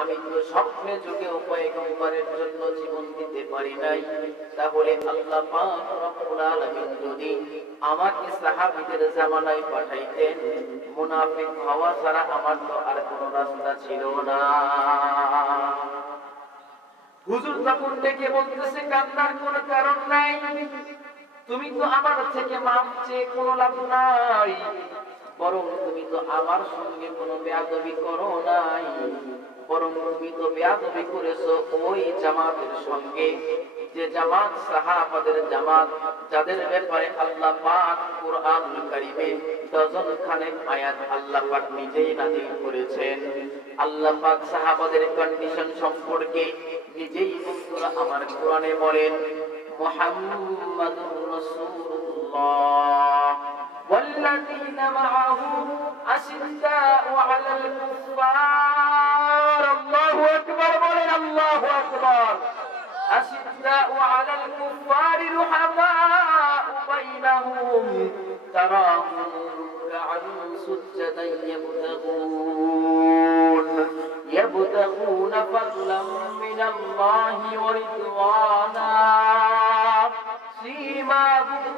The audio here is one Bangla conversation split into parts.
আমি তো স্বপ্নে যুগে পয়গম্বরের জন্য জীবন দিতে পারি নাই। তাহলে আল্লাহ যদি আমাকে সাহাবীদের জামানায় পাঠাইতেন, মুনাফিক হওয়া ছাড়া আমার তো আর কোনো রাস্তা ছিল না। হুজুর তখন ডেকে বলতেছে, কান্নার কোনো কারণ নাই। তুমি তো আমার থেকে মাপ চেয়ে কোনো লাভ নাই। বরং তুমি তো আমার সঙ্গে কোনো বেয়াদবি করো নাই। বরং তুমি তো বেয়াদবি করেছ ওই জামাতের সঙ্গে। যে জামাত সাহাবাদের জামাত, যাদের ব্যাপারে আল্লাহ পাক কোরআন কারিমে ডজন খানেক আয়াত আল্লাহ পাক নিজেই নাজিল করেছেন। আল্লাহ পাক সাহাবাদের কন্ডিশন সম্পর্কে নিজেই বন্ধুরা আমার কোরআনে বলেন, মুহাম্মাদুর রাসূলুল্লাহ। والذين معه أشداء على الكفار. الله أكبر بولن الله أكبر. أشداء على الكفار رحماء بينهم. تراهم ركعا سجدا يبتغون. يبتغون فضلا من الله ورضوانا. وجوههم من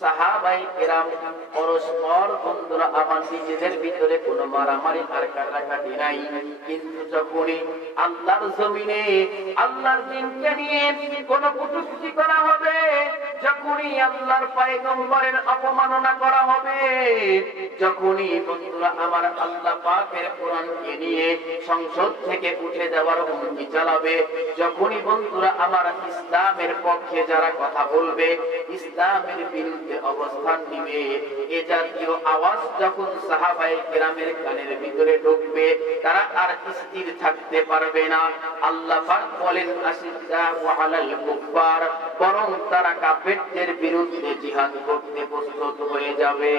সাহাবাই পরস্পর আমার নিজেদের ভিতরে কোনো মারামারি আর কাটাকাটি নাই। কিন্তু যখনই আল্লাহর জমিনে আল্লাহর দিনকে নিয়ে কোন কটূক্তি করা হবে, যখনই আল্লাহর পয়গম্বরের অপমাননা করা হবে, যখনই বন্ধুরা আমার আল্লাহ পাকের কোরআনকে নিয়ে সংসদ থেকে উঠে যাওয়ার হুমকি চালাবে, যখনই বন্ধুরা আমার ইসলামের পক্ষে যারা কথা বলবে, ইসলামের বিরুদ্ধে অবস্থান নিবে, এ জাতীয় আওয়াজ যখন সাহাবাই গ্রামের কানের ভিতরে ঢুকবে, তারা আর স্থির থাকতে পারবে না। আল্লাহ পাক বলেন বরং তারা কাফেরদের বিরুদ্ধে জিহাদ করতে প্রস্তুত হয়ে যাবে।